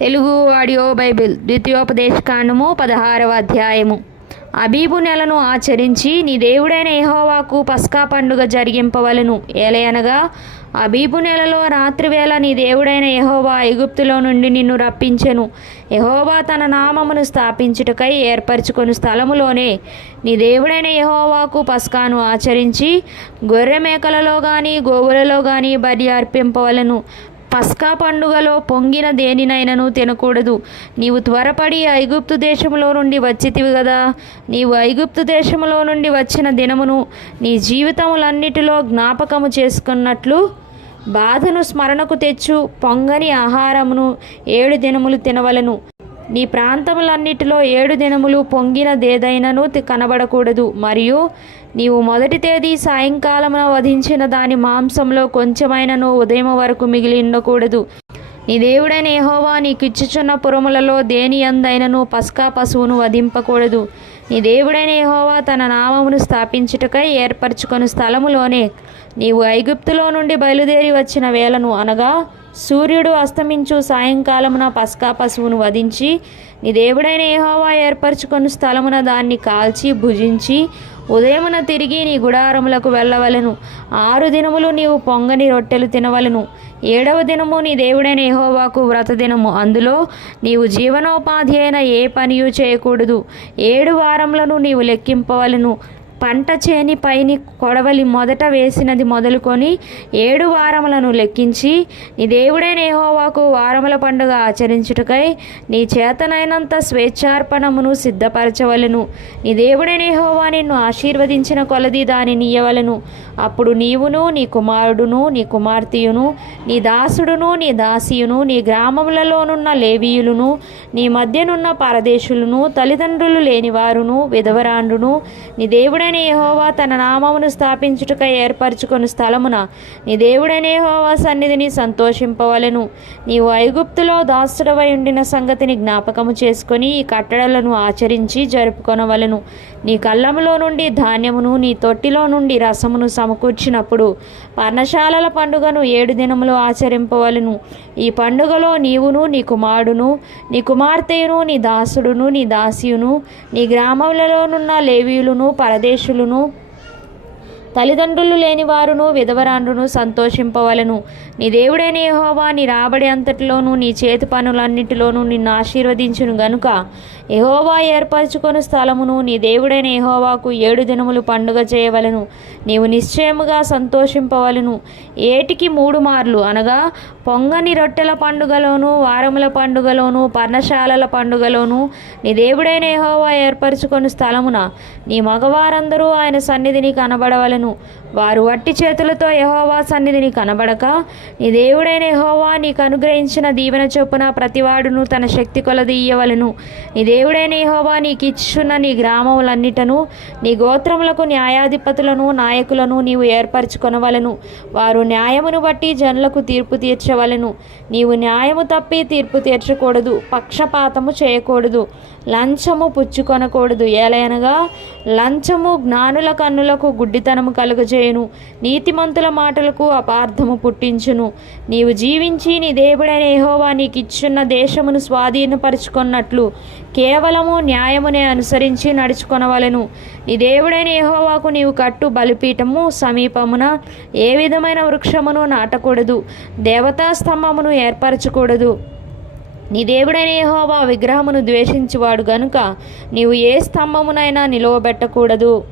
Telugu audio Bible ద్వితీయోపదేశకాండము పదహారవ అధ్యాయము. అబీబు నెలను ఆచరించి నీ దేవుడైన ఎహోవాకు పస్కా పండుగ జరిగింపవలను. ఏలయనగా అబీబు నెలలో రాత్రివేళ నీ దేవుడైన ఎహోవా ఐగుప్తులో నుండి నిన్ను రప్పించెను. ఎహోవా తన నామమును స్థాపించుటకై ఏర్పరచుకొని స్థలములోనే. నీ దేవుడైన ఎహోవాకు పస్కాను ఆచరించి గొర్రె మేకలలో కానీ గోవులలో కానీ బలి అర్పింపవలను. పస్కా పండుగలో పొంగిన దేనినైనను తినకూడదు. నీవు త్వరపడి ఐగుప్తు దేశంలో నుండి వచ్చితివి కదా నీవు ఐగుప్తు దేశంలో నుండి వచ్చిన దినమును నీ జీవితములన్నిటిలో జ్ఞాపకము చేసుకున్నట్లు బాధను స్మరణకు తెచ్చు పొంగని ఆహారమును ఏడు దినములు తినవలను. నీ ప్రాంతములన్నిటిలో ఏడు దినములు పొంగినదేదైనను దేదైనను కనబడకూడదు. మరియు నీవు మొదటి తేదీ సాయంకాలమున వధించిన దాని మాంసంలో కొంచెమైనను ఉదయం వరకు మిగిలి ఉండకూడదు. నీ దేవుడైన యెహోవా నీకిచ్చుచున్న పురములలో దేని అందైనను పస్కా పశువును వధింపకూడదు. నీ దేవుడైన యెహోవా తన నామమును స్థాపించుటకై ఏర్పరచుకొని స్థలములోనే నీవు ఐగుప్తులో నుండి బయలుదేరి వచ్చిన వేళను అనగా సూర్యుడు అస్తమించు సాయంకాలమున పస్కా పశువును వధించి నీ దేవుడైన ఏహోవా ఏర్పరచుకొని స్థలమున దాన్ని కాల్చి భుజించి ఉదయమున తిరిగి నీ గుడారములకు వెళ్ళవలెను. ఆరు దినములు నీవు పొంగని రొట్టెలు తినవలను. ఏడవ దినము నీ దేవుడైన ఏహోవాకు వ్రత దినము. అందులో నీవు జీవనోపాధి అయిన ఏ పనియు చేయకూడదు. ఏడు వారములను నీవు లెక్కింపవలను. పంట చేని పైని కొడవలి మొదట వేసినది మొదలుకొని ఏడు వారములను లెక్కించి నీ దేవుడైన ఏహోవాకు వారముల పండుగ ఆచరించుటకై నీ చేతనైనంత స్వేచ్ఛార్పణమును సిద్ధపరచవలెను. నీ దేవుడైన ఏహోవా నిన్ను ఆశీర్వదించిన కొలది దానిని ఇయ్యవలెను అప్పుడు నీవును నీ కుమారుడును నీ కుమార్తెయును నీ దాసుడును నీ దాసియును నీ గ్రామములలోనున్న లేవీయులను నీ మధ్యనున్న పరదేశులను తల్లిదండ్రులు లేనివారును విధవరాండును నీ దేవుడైన యెహోవా తన నామమును స్థాపించుటక ఏర్పరచుకొని స్థలమున. నీ దేవుడైన యహోవా సన్నిధిని సంతోషింపవలెను. నీవు ఐగుప్తులో దాసుడవై ఉండిన సంగతిని జ్ఞాపకము చేసుకొని ఈ కట్టడలను ఆచరించి జరుపుకొనవలెను. నీ కళ్ళములో నుండి ధాన్యమును నీ తొట్టిలో నుండి రసమును సమకూర్చినప్పుడు పర్ణశాలల పండుగను ఏడు దినములు ఆచరింపవలెను. ఈ పండుగలో నీవును నీ కుమారుడును నీ కుమార్తెయును నీ దాసుడును నీ దాసియును నీ గ్రామములలోనున్న లేవీయులను పరదేశులను తల్లిదండ్రులు లేని వారును విధవరాండ్రును సంతోషింపవలను. నీ దేవుడైన యెహోవా నీ రాబడి అంతటిలోనూ నీ చేతి పనులన్నిటిలోనూ నిన్ను ఆశీర్వదించును గనుక. ఎహోవా ఏర్పరచుకొని స్థలమును నీ దేవుడైన ఎహోవాకు ఏడు దినములు పండుగ చేయవలెను. నీవు నిశ్చయముగా సంతోషింపవలెను. ఏటికి మూడు మార్లు అనగా పొంగని రొట్టెల పండుగలోను వారముల పండుగలోను పర్ణశాలల పండుగలోను నీ దేవుడైన ఎహోవా ఏర్పరచుకొని స్థలమున. నీ మగవారందరూ ఆయన సన్నిధిని కనబడవలెను. వారు వట్టి చేతులతో యహోవా సన్నిధిని కనబడక నీ దేవుడైన యహోవా నీకు అనుగ్రహించిన దీవెన చొప్పున ప్రతివాడును తన శక్తి కొలది నీ దేవుడైన యహోవా నీకిచ్చున్న నీ గ్రామములన్నిటను నీ గోత్రములకు న్యాయాధిపతులను నాయకులను నీవు ఏర్పరచుకొనవలెను. వారు న్యాయమును బట్టి జనులకు తీర్పు తీర్చవలెను. నీవు న్యాయము తప్పి తీర్పు తీర్చకూడదు పక్షపాతము చేయకూడదు లంచము పుచ్చుకొనకూడదు. ఏలయనగా లంచము జ్ఞానుల కన్నులకు గుడ్డితనము కలుగజేయును. నీతిమంతుల మాటలకు అపార్థము పుట్టించును. నీవు జీవించి నీ దేవుడైన యహోవా నీకిచ్చున్న దేశమును స్వాధీనపరుచుకున్నట్లు. కేవలము న్యాయమునే అనుసరించి నడుచుకొనవలెను. నీ దేవుడైన ఏహోవాకు నీవు కట్టు బలిపీఠము సమీపమున ఏ విధమైన వృక్షమును నాటకూడదు దేవతా స్తంభమును ఏర్పరచకూడదు. నీ దేవుడైన ఏహోవా విగ్రహమును ద్వేషించువాడు గనుక నీవు ఏ స్తంభమునైనా నిలువబెట్టకూడదు.